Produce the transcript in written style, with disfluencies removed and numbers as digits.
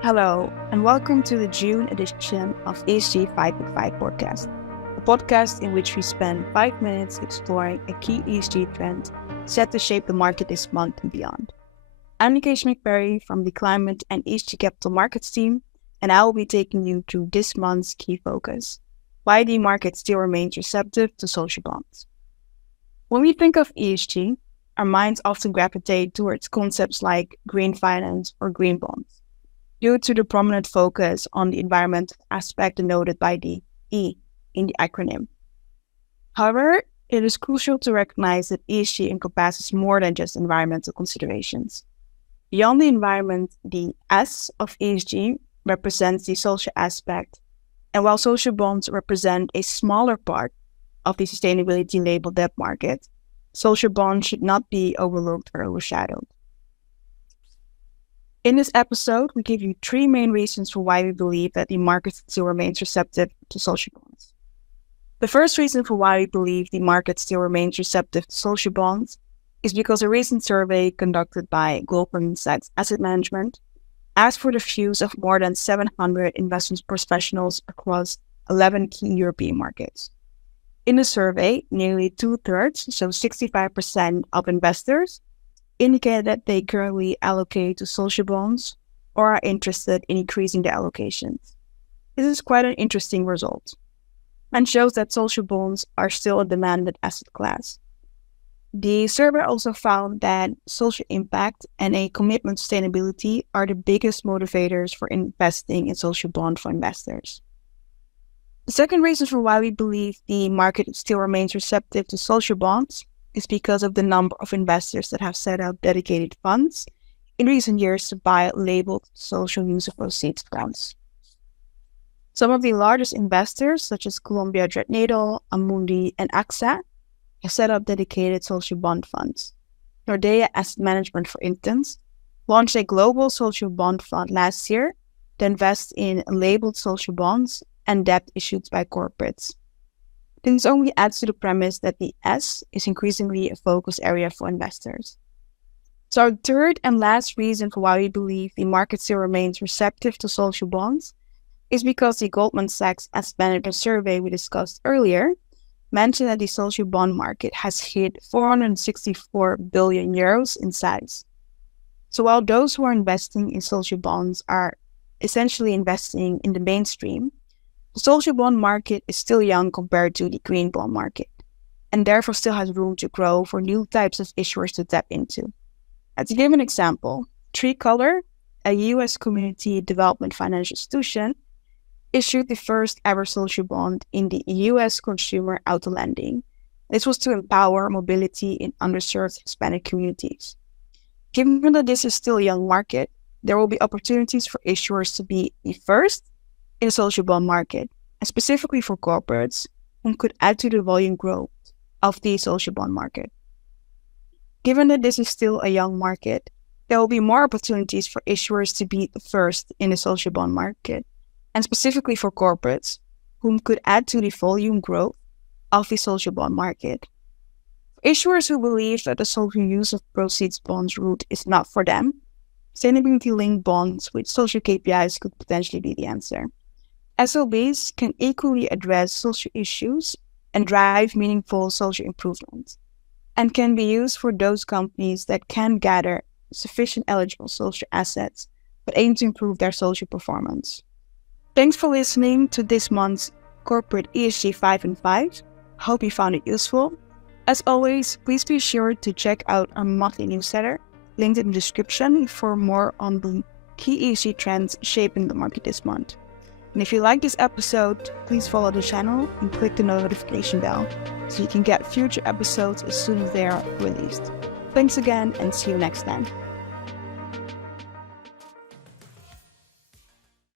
Hello, and welcome to the June edition of ESG 5 podcast, a podcast in which we spend 5 minutes exploring a key ESG trend set to shape the market this month and beyond. I'm Niceasia Mc Perry from the Climate and ESG Capital Markets team, and I will be taking you through this month's key focus: why the market still remains receptive to social bonds. When we think of ESG, our minds often gravitate towards concepts like green finance or green bonds, due to the prominent focus on the environmental aspect denoted by the E in the acronym. However, it is crucial to recognize that ESG encompasses more than just environmental considerations. Beyond the environment, the S of ESG represents the social aspect, and while social bonds represent a smaller part of the sustainability labeled debt market, social bonds should not be overlooked or overshadowed. In this episode, we give you three main reasons for why we believe that the market still remains receptive to social bonds. The first reason for why we believe the market still remains receptive to social bonds is because a recent survey conducted by Goldman Sachs Asset Management asked for the views of more than 700 investment professionals across 11 key European markets. In the survey, nearly two-thirds, so 65% of investors, indicated that they currently allocate to social bonds or are interested in increasing their allocations. This is quite an interesting result and shows that social bonds are still a demanded asset class. The survey also found that social impact and a commitment to sustainability are the biggest motivators for investing in social bonds for investors. The second reason for why we believe the market still remains receptive to social bonds is because of the number of investors that have set up dedicated funds in recent years to buy labeled social use of proceeds bonds. Some of the largest investors, such as Columbia Threadneedle, Amundi, and AXA, have set up dedicated social bond funds. Nordea Asset Management, for instance, launched a global social bond fund last year to invest in labeled social bonds and debt issued by corporates. This only adds to the premise that the S is increasingly a focus area for investors. So our third and last reason for why we believe the market still remains receptive to social bonds is because the Goldman Sachs Asset Management survey we discussed earlier mentioned that the social bond market has hit 464 billion euros in size. So while those who are investing in social bonds are essentially investing in the mainstream, the social bond market is still young compared to the green bond market, and therefore still has room to grow for new types of issuers to tap into. To give an example, Tricolor, a US community development financial institution, issued the first ever social bond in the US consumer auto lending. This was to empower mobility in underserved Hispanic communities. Given that this is still a young market, there will be opportunities for issuers to be the first in the social bond market, and specifically for corporates who could add to the volume growth of the social bond market. Given that this is still a young market, there will be more opportunities for issuers to be the first in the social bond market, and specifically for corporates whom could add to the volume growth of the social bond market. For issuers who believe that the social use of proceeds bonds route is not for them, sustainability-linked bonds with social KPIs could potentially be the answer. SLBs can equally address social issues and drive meaningful social improvement, and can be used for those companies that can gather sufficient eligible social assets but aim to improve their social performance. Thanks for listening to this month's Corporate ESG 5 and 5. Hope you found it useful. As always, please be sure to check out our monthly newsletter, linked in the description, for more on the key ESG trends shaping the market this month. And if you like this episode, please follow the channel and click the notification bell so you can get future episodes as soon as they are released. Thanks again, and see you next time.